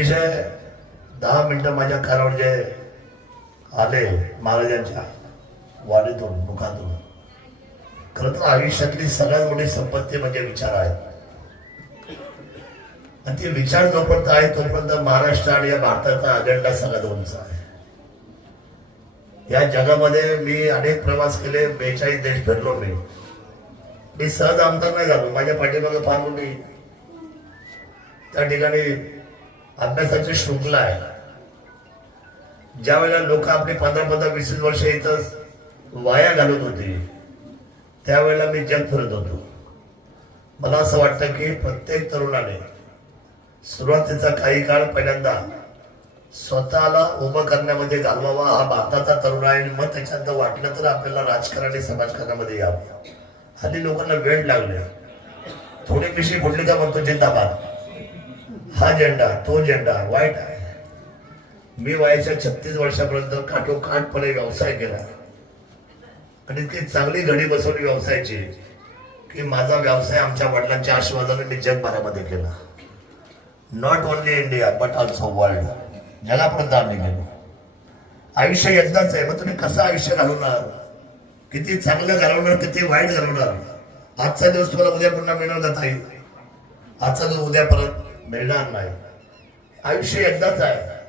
अतिशय दहा मिनटं माझ्या कानावर जे आले महाराजांच्या वाणीतून मुखातून. खरं तर आयुष्यातली सगळ्यात मोठी संपत्ती म्हणजे विचार आहेत आणि ते विचार जोपर्यंत आहे तोपर्यंत महाराष्ट्र आणि या भारताचा अजेंडा सगळ्यात उंच आहे. या जगामध्ये मी अनेक प्रवास केले बेचाळीस देश फिरलो मी. मी सहज आमदार नाही झालो माझ्या पाठीमागे फार मोठी त्या ठिकाणी अभ्यासाची शृंखला आहे. ज्या वेळेला लोक आपली पंधरा पंधरा वीस वीस वर्ष इथं वाया घालत होती त्यावेळेला मी जग फिरत होतो. मला असं वाटतं की प्रत्येक तरुणाने सुरुवातीचा काही काळ पहिल्यांदा स्वतःला उभं करण्यामध्ये घालवावा हा भारताचा तरुण आहे आणि मग त्याच्यानंतर वाटलं तर आपल्याला राजकारण आणि समाजकारणामध्ये यावं. हल्ली लोकांना वेळ लागले. थोडी पिशवी फुटली का म्हणतो जिंदाबाद. हा झेंडा तो झेंडा वाईट आहे. मी वयाच्या छत्तीस वर्षापर्यंत काठोकाठपणे व्यवसाय केला. आणि इतकी चांगली घडी बसवली व्यवसायाची की माझा व्यवसाय आमच्या वडिलांच्या आशीर्वादाने मी जगभरामध्ये केला. Not only India but also world जगापर्यंत आम्ही गेलो. आयुष्य एकदाच आहे मग तुम्ही कसं आयुष्य घालवणार? किती चांगलं घालवणार किती वाईट घालवणार? आजचा दिवस तुम्हाला उद्या पुन्हा मिळणार का ताई आजचा दिवस उद्या परत मिळणार नाही. आयुष्य एकदाच आहे.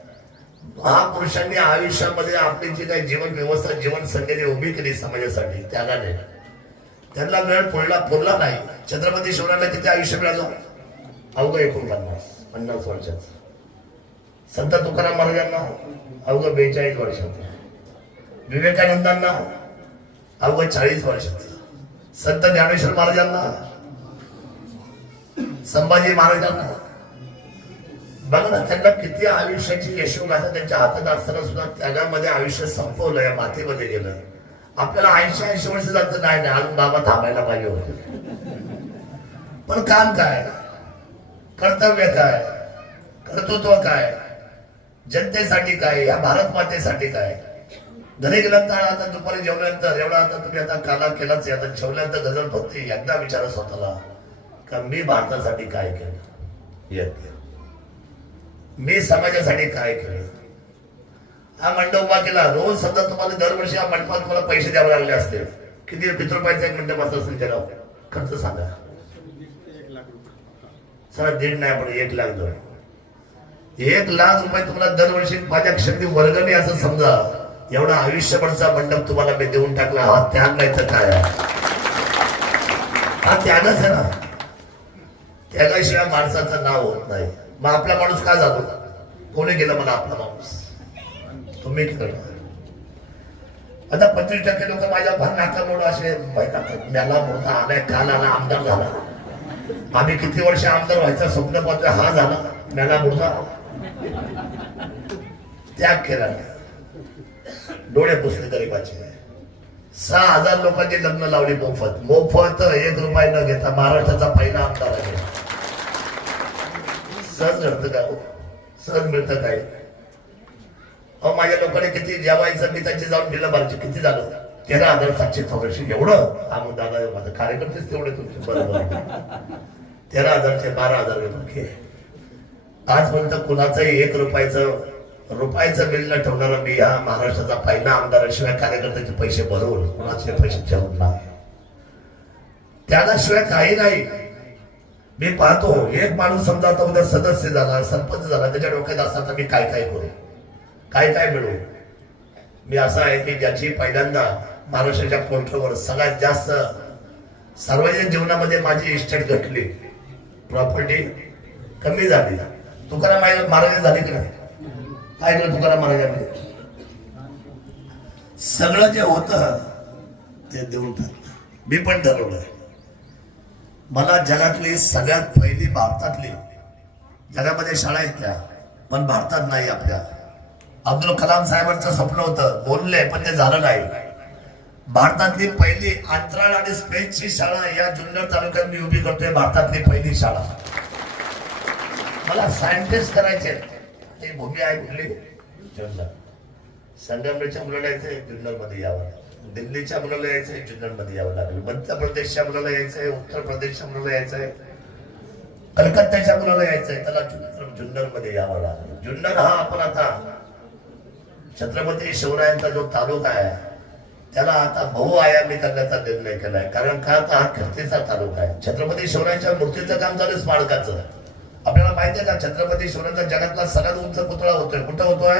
महापुरुषांनी आयुष्यामध्ये आपली जी काही जीवन व्यवस्था जीवन संधी उभी केली समाजासाठी त्याला नाही. त्यांना वेळ पुरला पुरला नाही. छत्रपती शिवरायांना किती आयुष्य मिळालं? अवघं एकोणपन्नास पन्नास वर्षाचं. संत तुकाराम महाराजांना अवघं बेचाळीस वर्षाचं. विवेकानंदांना अवघं चाळीस वर्षाचं. संत ज्ञानेश्वर महाराजांना संभाजी महाराजांना बघा ना त्यांना किती आयुष्याची यशोगाथा त्यांच्या हातात असताना सुद्धा त्यागामध्ये आयुष्य संपवलं या मातीमध्ये गेलं. आपल्याला ऐंशी ऐंशी वर्ष जात नाही नाही अजून बाबा थांबायला पाहिजे होते. पण काम काय? कर्तव्य काय? कर्तृत्व काय? जनतेसाठी काय? या भारत मातेसाठी काय? घरी गेल्यानंतर आता दुपारी जेवल्यानंतर एवढा आता तुम्ही आता काला केलाच आता जेवल्यानंतर गजल फक्त एकदा विचारा स्वतःला का मी भारतासाठी काय केलं? येत मी समाजासाठी काय केलं हा मंडप उभा केला रोज समजा तुम्हाला दरवर्षी हा मंडपात तुम्हाला पैसे द्यावे लागले असते. किती किती रुपयाचा एक मंडप असं असेल त्याला खर्च सांगा. सर दीड नाही पण एक लाख दोन. एक लाख रुपये तुम्हाला दरवर्षी माझ्या क्षणी वर्गणी असं समजा. एवढा आयुष्यभरचा मंडप तुम्हाला मी देऊन टाकला. हा त्याग नाही तर काय? हा त्यागच आहे ना. त्यागाशिवाय माणसाचं नाव होत नाही. मग आपला माणूस का जातो? कोणी गेला मला आपला माणूस? तुम्ही केलं आता पंचवीस टक्के लोक माझ्या भर नाकामोड असे मेला मोठा आलाय काल आला आमदार झाला. आम्ही किती वर्ष आमदार व्हायचं स्वप्न पाहतोय हा झाला. मेला मोठा. त्याग केला. डोळे पुसले गरीबाचे. सहा हजार लोकांची लग्न लावली मोफत. मोफत एक रुपये न घेता महाराष्ट्राचा पहिला आमदार आहे. सहज घडतं काय सहज मिळतं काय अहो माझ्या लोकांनी किती जेवायचं मी त्यांचे जाऊन दिलं बारचे किती झालं? तेरा हजार सातशे चौऱ्याऐंशी एवढं? हा दादा माझं कार्यकर्तेच तेवढे तुमचे. बरोबर तेरा हजारचे बारा हजार बाकी आजपर्यंत कुणाचंही एक रुपयाचं रुपयाचं बिल न ठेवणारा मी हा महाराष्ट्राचा पहिला आमदाराशिवाय कार्यकर्त्याचे पैसे भरवून कुणाचे पैसे ठेवून नाही. त्याशिवाय काही नाही. मी पाहतो एक माणूस समजा आता उद्या सदस्य झाला सरपंच झाला त्याच्या डोक्यात असताना मी काय काय करू? काय काय मिळू? मी असं आहे की ज्याची पहिल्यांदा महाराष्ट्राच्या पोर्टलवर सगळ्यात जास्त सार्वजनिक जीवनामध्ये माझी इस्टेट घटली. प्रॉपर्टी कमी झाली. तुकाराम महाराज महाराज झाली की नाही? काय केलं तुकाराम महाराजांनी सगळं जे होतं ते देऊन टाकलं. मी पण ठरवलं. मला जगातली सगळ्यात पहिली भारतातली जगामध्ये शाळा आहेत त्या पण भारतात नाही आपल्या. अब्दुल कलाम साहेबांचं स्वप्न होतं बोलले पण ते झालं नाही. भारतातली पहिली अंतराळ आणि स्पेसची शाळा या जुन्नर तालुक्यात मी उभी करतोय भारतातली पहिली शाळा. मला सायंटिस्ट करायचे ते भूमी आहे कुठली? जुन्नर. संगमनेरच्या मुलाला यायचंय जुन्नरमध्ये यावं. दिल्लीच्या मुलाला यायचंय जुन्नरमध्ये यावं लागेल. मध्य प्रदेशच्या मुलाला यायचंय उत्तर प्रदेशच्या मुलाला यायचंय कलकत्त्याच्या मुलाला यायचंय त्याला जुन्नरमध्ये यावं लागेल. जुन्नर हा आपण आता छत्रपती शिवरायांचा जो तालुका आहे त्याला आता बहुआयामी करण्याचा निर्णय केलाय. कारण का आता हा खर्चेचा तालुका आहे. छत्रपती शिवरायांच्या मूर्तीचं काम चालू स्मारकाचं. आपल्याला माहिती आहे का छत्रपती शिवरायांचा जगातला सगळ्यात उंच पुतळा होतोय. कुठं होतोय?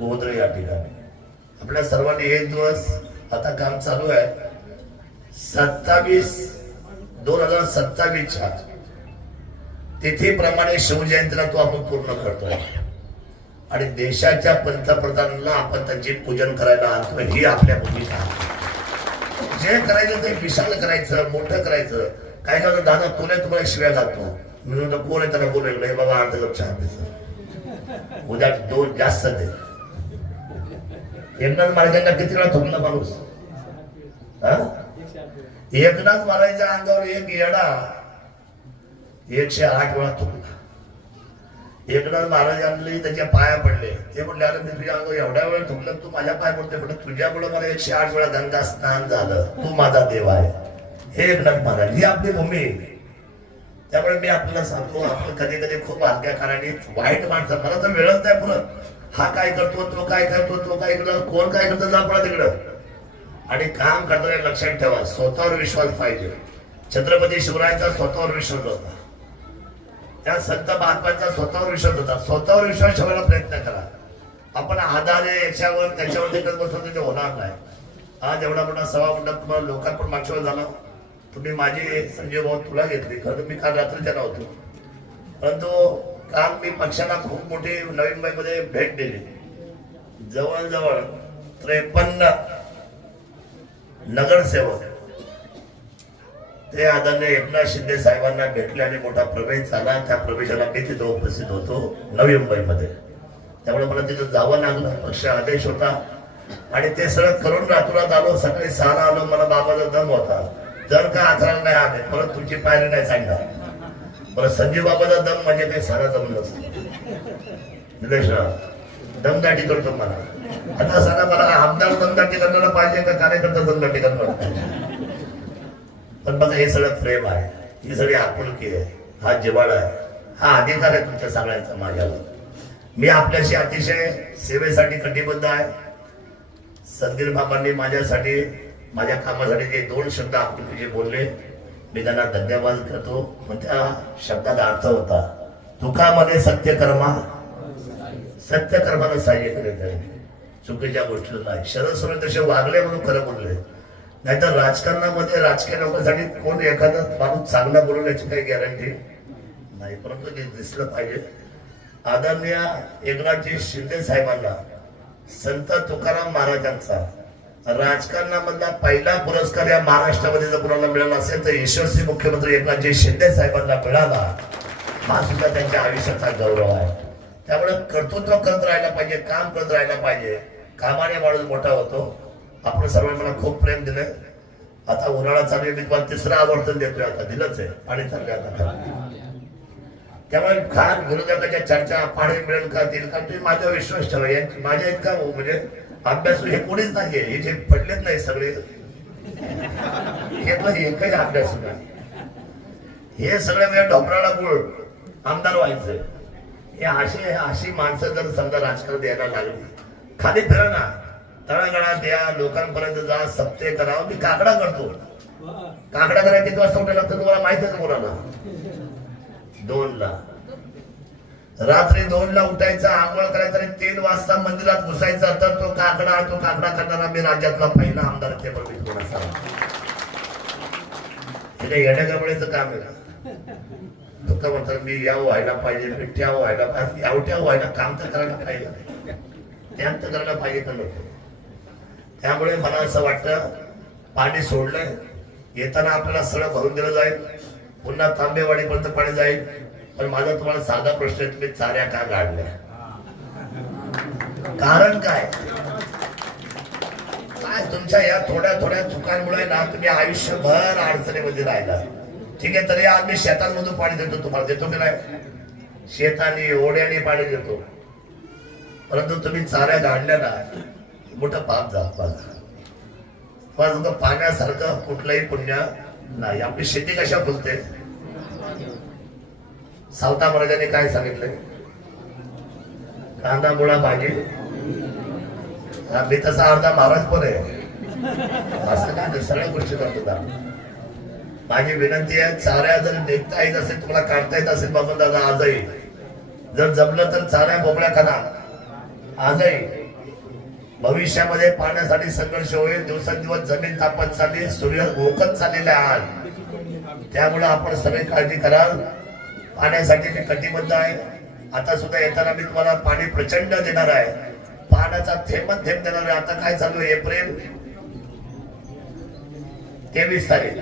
गोद्रे या ठिकाणी. आपल्या सर्वांनी एक दिवस आता काम चालू आहे. सत्तावीस दोन हजार सत्तावीसच्या तिथीप्रमाणे शिवजयंतीला तो आपण पूर्ण करतोय. आणि देशाच्या पंतप्रधानांना आपण त्यांचे पूजन करायला आणतो. ही आपल्या भूमिका जे करायचं ते विशाल करायचं मोठं करायचं. काय करायचं? दादा तुला तुम्हाला शिव्या घालतो. मी म्हणतो कोण आहे त्याला बोलेल नाही बाबा अर्ध कप चहा उद्या दोन जास्त दे. एकनाथ महाराजांना किती वेळा थुकला माणूस एकनाथ महाराजांच्या अंगावर एक येडा एकशे आठ वेळा थुकला. एकनाथ महाराजांनी त्याच्या पाया पडले. ते म्हणले अरे मी तुझ्या अंगावर एवढ्या वेळ थुकलं तू माझ्या पाय पडते पण तुझ्यामुळे मला एकशे आठ वेळा गंगा स्नान झालं. तू माझा देव आहे. हे एकनाथ महाराज ही आपली भूमी. आहे. त्यामुळे मी आपल्याला सांगतो आपण कधी कधी खूप हलक्याकाराने वाईट माणसं मला तर वेळच नाही पुरत. हा काय करतो तो काय करतो तो काय करतो कोण काय करतो जा पडा तिकडं. आणि काम करताना लक्षात ठेवा स्वतःवर विश्वास पाहिजे. छत्रपती शिवरायांचा स्वतःवर विश्वास होता. त्या संत महात्म्यांचा स्वतःवर विश्वास होता. स्वतःवर विश्वास ठेवायला प्रयत्न करा. आपण आधारे याच्यावर त्याच्यावर देखत बसलो ते होणार नाही. आज एवढा मोठा सभा मंडप तुम्हाला लोकांपण मागच्या वेळ झाला. तुम्ही माझी संजय भाऊ तुला घेतली. खरं मी काल रात्री त्याला होतो. परंतु काल मी पक्षाला खूप मोठी नवीन मुंबईमध्ये भेट दिली. जवळजवळ त्रेपन्न नगरसेवक ते आदरणीय एकनाथ शिंदे साहेबांना भेटले आणि मोठा प्रवेश झाला. त्या प्रवेशाला मी तिथं उपस्थित होतो नवी मुंबईमध्ये. त्यामुळे मला तिथं जावं लागलं. पक्ष आदेश होता. आणि ते सगळं करून रातोरात आलो. सकाळी सहाला आलो. मला बाबाचा दम होता. जर का अकरा नाही आले परत तुमची पायरी नाही सांगणार. मला संजीव बाबाचा दम म्हणजे काही सारा जमलं नसतो निलेश दमदाटी करतो मला. आता सारा मला आमदार दमदाटी करणारा पाहिजे का कार्यकर्ता दमदाटी करणार पण बघा हे सगळं प्रेम आहे. ही सगळी आपुलकी आहे. हा जिवाळा आहे. हा अधिकार आहे तुमच्या सांगायचा माझ्यावर. मी आपल्याशी अतिशय सेवेसाठी कटिबद्ध आहे. सदगीर बाबांनी माझ्यासाठी माझ्या कामासाठी जे दोन शब्द आपुलकीचे बोलले मी त्यांना धन्यवाद करतो. पण त्या शब्दाचा अर्थ होता तुकामध्ये सत्यकर्मा सत्यकर्मानं सहाय्य करत आहे चुकीच्या गोष्टीला नाही. शरद सोडून तसे वागले म्हणून खरं बोलले. नाहीतर राजकारणामध्ये राजकीय लोकांसाठी कोण एखादा माणूस चांगला बोलून याची काही गॅरंटी नाही. परंतु ते दिसलं पाहिजे. आदरणीय एकनाथजी शिंदे साहेबांना संत तुकाराम महाराजांचा राजकारणामधला पहिला पुरस्कार या महाराष्ट्रामध्ये जर कुणाला मिळाला असेल तर यशस्वी मुख्यमंत्री एकनाथजी शिंदे साहेबांना मिळाला. हा सुद्धा त्यांच्या आयुष्याचा गौरव आहे. त्यामुळे कर्तृत्व करत राहायला पाहिजे काम करत राहायला पाहिजे. कामाने माणूस मोठा होतो. आपण सर्वांनी मला खूप प्रेम दिलंय. आता उन्हाळा चालू मी तुम्हाला तिसरं आवर्तन देतोय. आता दिलंच आहे. पाणी चाललंय आता. त्यामुळे खान विरोधकाच्या चर्चा पाणी मिळेल का देईल का तुम्ही माझ्यावर विश्वास ठेवा. माझ्या इतका म्हणजे अभ्यासू हे कोणीच नाहीये हे जे पडलेच नाही सगळे. हे पण एकही अभ्यास नाही. हे सगळं म्हणजे वेळ ढोपराला गुळ. आमदार व्हायचं. हे अशी अशी माणसं जर समजा राजकारण द्यायला लागली. खाली फिरा ना. तळागळात द्या लोकांपर्यंत जा सप्ते करा. मी काकडा करतो. काकडा करायला किती वाजता उठायला लागतं तुम्हाला माहीत आहे कोणाला? दोन ला रात्री दोन ला उठायचा आंघोळ करायचा आणि तीन वाजता मंदिरात घुसायचा तर तो काकडा तो काकडा करणारा मी राज्यातला पहिला आमदार ते पण मी तुम्हाला सांगतो हे काम आहे का? म्हणतात मी या व्हायला पाहिजे मी त्या व्हायला पाहिजे यावट्या व्हायला काम तर करायला पाहिजे. त्यात तर करायला पाहिजे का नको त्यामुळे मला असं वाटतं पाणी सोडलंय. येताना आपल्याला सडक भरून दिलं जाईल. पुन्हा तांबेवाडीपर्यंत पाणी जाईल. पण माझा तुम्हाला साधा प्रश्न आहे तुम्ही चाऱ्या का गाडल्या? कारण काय? काय तुमच्या या थोड्या थोड्या चुकांमुळे ना तुम्ही आयुष्यभर अडचणीमध्ये राहिला. ठीक आहे तरी आज मी शेतांमधून पाणी देतो तुम्हाला. देतो की नाही? शेताने ओढ्याने पाणी देतो. परंतु तुम्ही चाऱ्या गाडल्या ना मोठं पाप जा बघा पाण्यासारखं कुठलंही पुण्य नाही. आपली शेती कशा फुलते? सावता महाराजांनी काय सांगितलंय? कांदा मुळा भाजी. हा, मी तसा अर्धा महाराज पण आहे. असं काय सगळ्या गोष्टी करतो का माझी विनंती आहे चाऱ्या जर देखता येत असेल तुम्हाला काढता येत असेल बाबा दादा आजही. जर जमलं तर चाऱ्या बोकड्या करा आजही. भविष्यामध्ये पाण्यासाठी संघर्ष होईल दिवसेंदिवस जमीन तापत चालली सूर्य ओकत चाललेला आहे. त्यामुळे आपण सगळी काळजी कराल. पाण्यासाठी मी कटिबद्ध आहे. आता सुद्धा येताना मी तुम्हाला पाणी प्रचंड देणार आहे. पाण्याचा थेंबच थेंब देणार आहे. आता काय चालू आहे? एप्रिल तेवीस तारीख.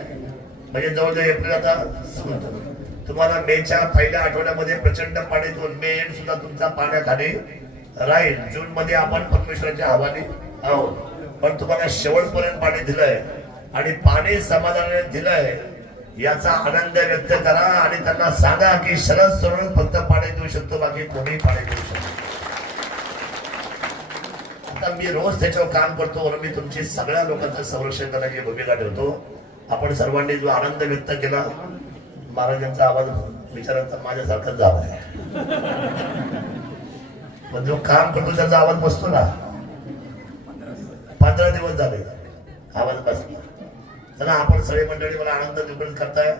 म्हणजे जवळजवळ एप्रिल आता तुम्हाला मेच्या पहिल्या आठवड्यामध्ये प्रचंड पाणी दोन मे एंड सुद्धा तुमचा पाण्याखाली राहील. जून मध्ये आपण परमेश्वराच्या हवाली आहोत. पण तुम्हाला शेवटपर्यंत पाणी दिलंय. आणि पाणी समाधानाने दिलंय. याचा आनंद व्यक्त करा आणि त्यांना सांगा की शरद सरळ फक्त पाणी देऊ शकतो बाकी कोणीही पाणी देऊ शकतो आता मी रोज त्याच्यावर काम करतो म्हणून मी तुमची सगळ्या लोकांचं संरक्षण करण्याची भूमिका ठेवतो. आपण सर्वांनी जो आनंद व्यक्त केला महाराजांचा आवाज विचारांचा माझ्यासारखाच झाला. आहे पण जो काम करतो त्याचा आवाज बसतो ना. पंधरा दिवस झाले. आवाज बसला. चला आपण सगळे मंडळी मला आनंद निर्माण करताय.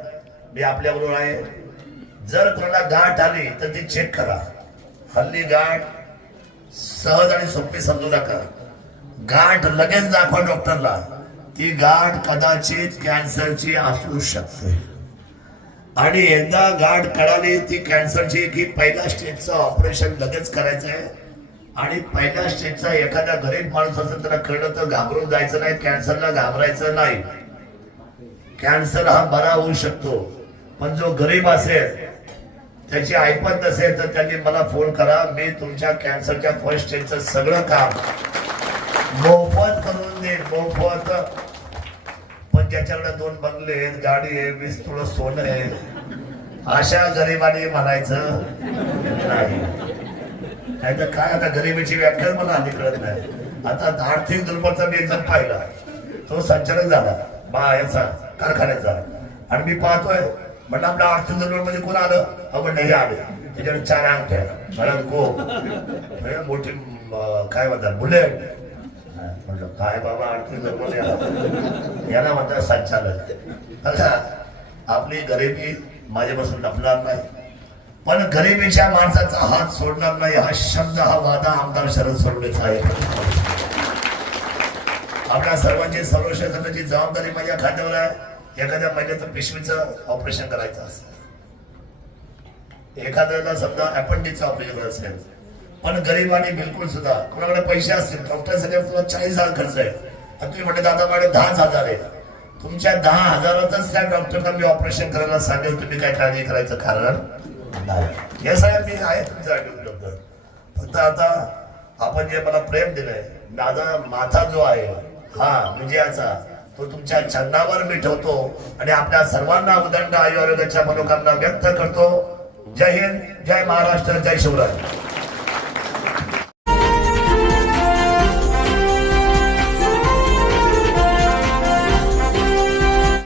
मी आपल्याबरोबर आहे. जर कोणाला गाठ आली तर ती चेक करा. हल्ली गाठ सहज आणि सोपी समजू नका. गाठ लगेच दाखवा डॉक्टरला. ती गाठ कदाचित कॅन्सरची असू शकते. आणि एकदा गाठ कळाली ती कॅन्सरची की पहिल्या स्टेजचं ऑपरेशन लगेच करायचं आहे आणि पहिल्या स्टेजचा एखादा गरीब माणूस असेल त्याला कळलं तर घाबरून जायचं नाही कॅन्सरला घाबरायचं नाही. कॅन्सर हा बरा होऊ शकतो. पण जो गरीब असेल त्याची ऐपत नसेल तर त्यांनी मला फोन करा. मी तुमच्या कॅन्सरच्या फर्स्ट स्टेजचं सगळं काम मोफत करून देईन मोफत. पण ज्याच्याकडे दोन बंगले आहेत गाडी आहे वीस तुळ सोनं आहे अशा गरिबाने म्हणायचं नाही. नाही तर काय आता गरिबीची व्याख्या मला आधी कळत नाही. आता आर्थिक दुर्बलचा मी एकदम पाहिला. तो संचालक झाला. बा याचा. कारखान्याचा आणि मी पाहतोय म्हणलं आपल्या आर्थिक दुर्बलमध्ये कोण आलं? अगं नाही आले. त्याच्याकडे चार अंगठ्या मला को मोठी काय म्हणतात बुलेट. म्हटलं काय बाबा आर्थिक याला म्हणतात संचालक. आता आपली गरिबी माझ्यापासून लपणार नाही. पण गरिबीच्या माणसाचा हात सोडणार नाही हा शब्द हा वादा आमदार शरद सोडलेचा आहे. आपल्या सर्वांची संरक्षण करण्याची जबाबदारी माझ्या खात्यावर आहे. एखाद्या महिन्याचं पिशवीचं ऑपरेशन करायचं असेल. एखाद्याला समजा अपेंडिकचं ऑपरेशन असेल. पण गरिबांनी बिलकुल सुद्धा कोणाकडे पैसे असतील डॉक्टरसाठी तुला चाळीस हजार खर्च आहे. आणि तुम्ही म्हणते दादा माझे दहाच हजार आहे. तुमच्या दहा हजारातच त्या डॉक्टरला मी ऑपरेशन करायला सांगेल तुम्ही काय काळजी करायचं कारण? नाही. हे सगळ्या मी आहे तुमच्यासाठी उपलब्ध फक्त आता आपण जे मला प्रेम दिलंय माझा माथा जो आहे हा विजयाचा. तो तुमच्या चरणावर मी ठेवतो आणि आपल्या सर्वांना उदंड आयु आरोग्याच्या मनोकामना व्यक्त करतो. जय हिंद जय महाराष्ट्र जय शिवराय.